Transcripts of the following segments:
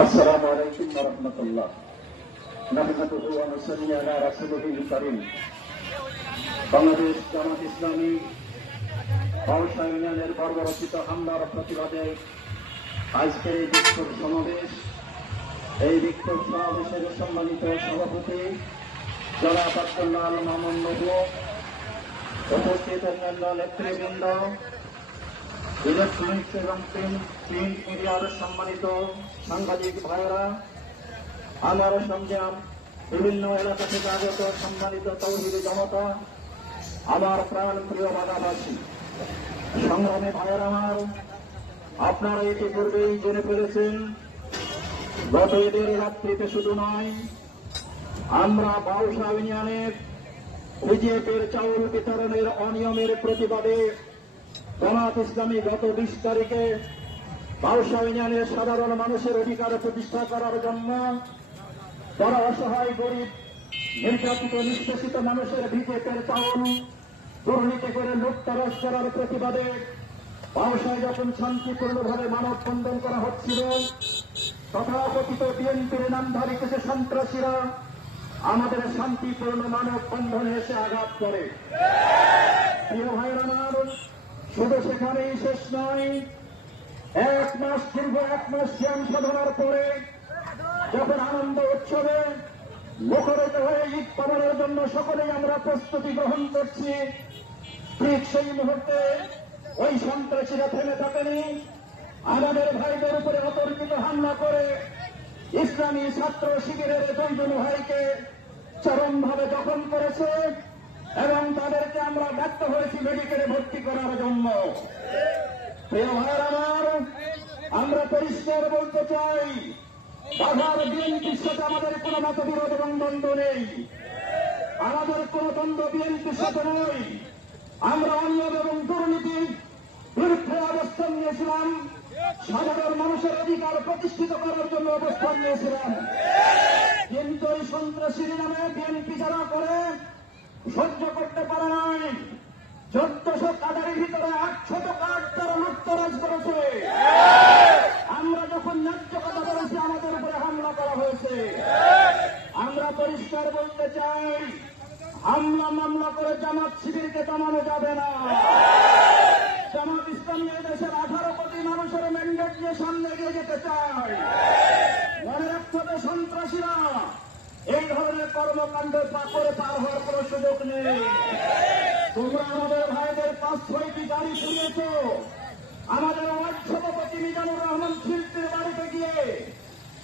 আসসালামু আলাইকুম ওয়া রাহমাতুল্লাহ। নাহমাদুহু ওয়া নুসাল্লি আলা রাসূলিহিল কারীম। বাংলাদেশ জামাত ইসলামী বাউশা ইউনিয়নের বর্বরচিত হামলার প্রতিবাদে আজকের এই বিক্ষোভ সমাবেশ। এই বিক্ষোভ সমাবেশের সম্মানিত সভাপতি জনাব আব্দুল্লাহ আল মামুন নবু, উপস্থিত অন্যান্য নেতৃবৃন্দ, ইলেকট্রনিক্স এবং প্রিন্ট মিডিয়ার সম্মানিত সাংবাদিক ভাইয়েরা, আমার সঙ্গে বিভিন্ন এলাকা থেকে আগত সম্মানিত তৌহিদি জনতা, আমার প্রাণ প্রিয় বাংলাবাসী, সংগ্রামী ভাইয়েরা আমার, আপনারা ইতিপূর্বেই জেনে ফেলেছেন গত ঈদের রাত্রিতে শুধু নয়, আমরা বাউশা ইউনিয়নের বিজেপির চাউল বিতরণের অনিয়মের প্রতিবাদে জামাত ইসলামী গত 20 তারিখে বাউশা ইউনিয়নের সাধারণ মানুষের অধিকার প্রতিষ্ঠা করার জন্য বড় অসহায় গরিব নির্যাতিত নিষ্পেষিত মানুষের বিজেপির চাউল দুর্নীতি করে লুটতরাজ করার প্রতিবাদে বাউশায় যখন শান্তিপূর্ণভাবে মানববন্ধন করা হচ্ছিল, তথাকথিত বিএনপির নামধারী কিছু সন্ত্রাসীরা আমাদের শান্তিপূর্ণ মানববন্ধনে এসে আঘাত করে। প্রিয় ভাইরা আমার, শুধু সেখানেই শেষ নয়, দীর্ঘ এক মাস শ্যাম সাধনার পরে যখন আনন্দ উৎসবে মুখরিত হয়ে ঈদ পালনের জন্য সকলেই আমরা প্রস্তুতি গ্রহণ করছি, ঠিক সেই মুহূর্তে ওই সন্ত্রাসীরা থেমে থাকেনি। আমাদের ভাইদের উপরে অতর্কিত হামলা করে ইসলামী ছাত্র শিবিরের 2 জন ভাইকে চরমভাবে জখম করেছে এবং তাদেরকে আমরা ব্যর্থ হয়েছি মেডিকেলে ভর্তি করার জন্য। প্রিয় ভাইয়ের আমার, আমরা পরিষ্কার বলতে চাই, বাধার বিএনপির সাথে আমাদের কোন মতবিরোধ এবং দ্বন্দ্ব নেই, আমাদের কোন দ্বন্দ্ব বিএনপির সাথে নেই। আমরা অনিয়ম এবং দুর্নীতির বিরুদ্ধে অবস্থান নিয়েছিলাম, সাধারণ মানুষের অধিকার প্রতিষ্ঠিত করার জন্য অবস্থান নিয়েছিলাম। কিন্তু এই সন্ত্রাসীর নামে বিএনপি যারা করে সহ্য করতে পারে নাই। 1400 কার্ডের ভিতরে 800 কার্ড তারা লুটতরাজ করেছে। আমরা যখন ন্যায্য কথা বলেছি আমাদের উপরে হামলা করা হয়েছে। আমরা পরিষ্কার বলতে চাই, হামলা মামলা করে জামাত শিবিরকে থামানো যাবে না। জামাত ইসলামী দেশের 18 কোটি মানুষের ম্যান্ডেট নিয়ে সামনে এগিয়ে যেতে চায়। মনে রাখতে হবে, সন্ত্রাসীরা এই ধরনের কর্মকাণ্ড করে পার হওয়ার কোন সুযোগ নেই। তোমরা আমাদের ভাইদের 5-6টি গাড়ি পুড়িয়েছ, আমাদের ওয়ার্ড সভাপতি মিজানুর রহমান শিল্পীর বাড়িতে গিয়ে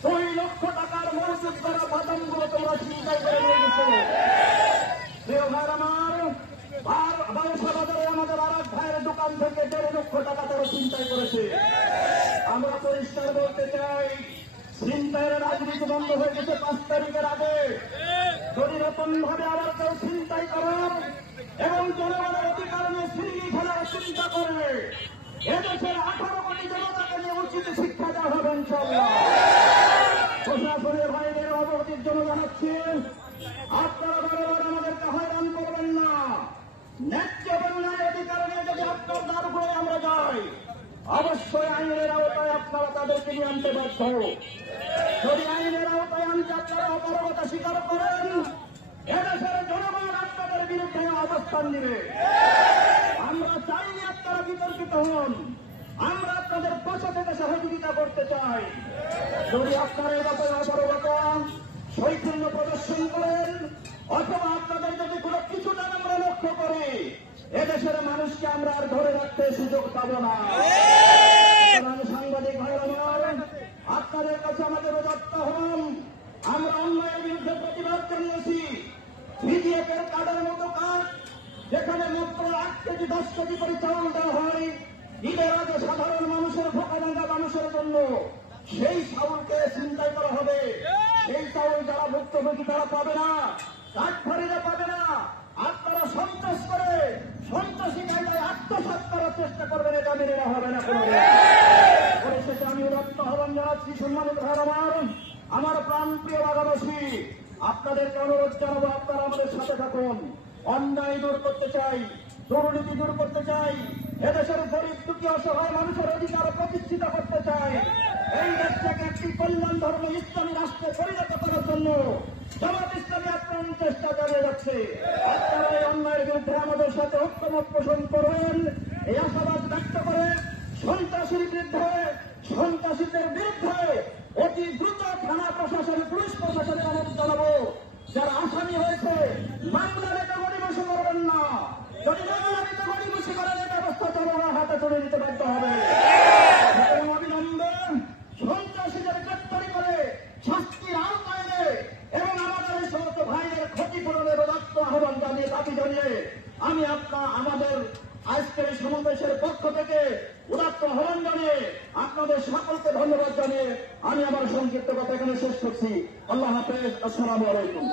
2 লক্ষ টাকার মজুদ করা বাদামগুলো তোমরা ছিনতাই করে নিয়ে গেছো। প্রিয় ভাইয়ের আমার, বাউশা বাজারে আমাদের আরেক ভাইয়ের দোকান থেকে 1.5 লক্ষ টাকা তারা ছিনতাই করেছে। আমরা পরিষ্কার বলতে চাই, ছিনতাইয়ের রাজনীতি বন্ধ হয়ে গেছে 5 তারিখের আগে। যদি নতুন ভাবে আবার কেউ ছিনতাই করেন এবং জনগণের অধিকার নিয়ে ছিনিয়ে ফেলার চিন্তা করে, এদেশের 18 কোটি জনতাকে নিয়ে উচিত শিক্ষা দেওয়া হবে ইনশাআল্লাহ। প্রশাসনের ভাইদের অবগতির জন্য জানাচ্ছি, আপনারা বারবার আমাদেরকে হয়রান করবেন না। ন্যায্য বন্যায় অধিকার নিয়ে যদি আপনার দ্বার উপরে আমরা যাই, অবশ্যই আইনের আওতায় আপনারা তাদেরকে নিয়ে আনতে বাধ্য। যদি আইনের আওতায় আনতে আপনারা অপারগতা স্বীকার করেন, এদেশের জনগণ আপনাদের বিরুদ্ধে অবস্থান নেবে। আমরা চাইনি আপনারা বিতর্কিত হন, আমরা আপনাদের পাশে থেকে সহযোগিতা করতে চাই। যদি আপনারা এই ব্যাপারে অপারগতা শৈথিল্য প্রদর্শন করেন অথবা আপনাদের যদি কোনো কিছুটা আমরা লক্ষ্য করি, এদেশের মানুষকে আমরা আর ধরে রাখতে সুযোগ পাব না। সাংবাদিক ভাইরা, আপনাদের কাছে আমাদের যত্ন হন, আমরা অন্যায়ের বিরুদ্ধে প্রতিবাদ জানিয়েছি। বিজেপির কার্ডের মতো কার্ড, যেখানে মাত্র 8 কেজি 10 কেজি করে চাউল দেওয়া হয় ঈদের আগে সাধারণ মানুষের ভোকাভাঙ্গা মানুষের জন্য, সেই চাউলকে ছিনতাই করা হবে। সেই চাউল যারা ভুক্তভোগী তারা পাবে না, কাঠভারীরা পাবে না। আপনারা সন্ত্রাস করে সন্ত্রাসী জায়গায় আত্মসাৎ করার চেষ্টা করবেন, এটা মেনে নেওয়া হবে না। পরিশেষে আমি উদাত্ত আহ্বান জানাচ্ছি, সম্মানিত ভাইরা আমার প্রাণ প্রিয় বাংলাবাসী, আপনাদেরকে অনুরোধ জানাবো, আপনারা আমাদের সাথে থাকুন। অন্যায় দূর করতে চাই, দুর্নীতি দূর করতে চাই, এদেশের গরিব দুঃখী অসহায় মানুষের অধিকার প্রতিষ্ঠিত করতে চাই। এই দেশটাকে একটি কল্যাণ ধর্ম ইসলামী রাষ্ট্রে পরিণত করার জন্য জামাত ইসলামী আপ্রাণ চেষ্টা চালিয়ে যাচ্ছে। আপনারা এই অন্যায়ের বিরুদ্ধে আমাদের সাথে ঐক্যমত পোষণ করবেন, এই আশাবাদ ব্যক্ত করে সন্ত্রাসীর বিরুদ্ধে, সন্ত্রাসীদের বিরুদ্ধে অতি দ্রুত থানা প্রশাসন, পুলিশ প্রশাসনের অনুরোধ জানাবো, যারা আসামি হয়েছে মামলা নেতা গড়িমসি করবেন না। যদি মামলা নেতা গড়িমসি করেন, এই ব্যবস্থা জনগণের হাতে তুলে দিতে বাধ্য হবে। এবং অবিলম্বে সন্ত্রাসীদের গ্রেপ্তারি করে শাস্তির আওতায় এনে এবং আমাদের এই সমস্ত ভাইয়ের ক্ষতিপূরণের উদাত্ত আহ্বান জানিয়ে, দাবি জানিয়ে আমি আমাদের আজকের এই সমাবেশের পক্ষ থেকে উদাত্ত আহ্বান জানিয়ে আপনাদের সকলকে ধন্যবাদ জানিয়ে আমি আমার সংক্ষিপ্ত কথা এখানে শেষ করছি। আল্লাহ হাফেজ। আসসালামু আলাইকুম।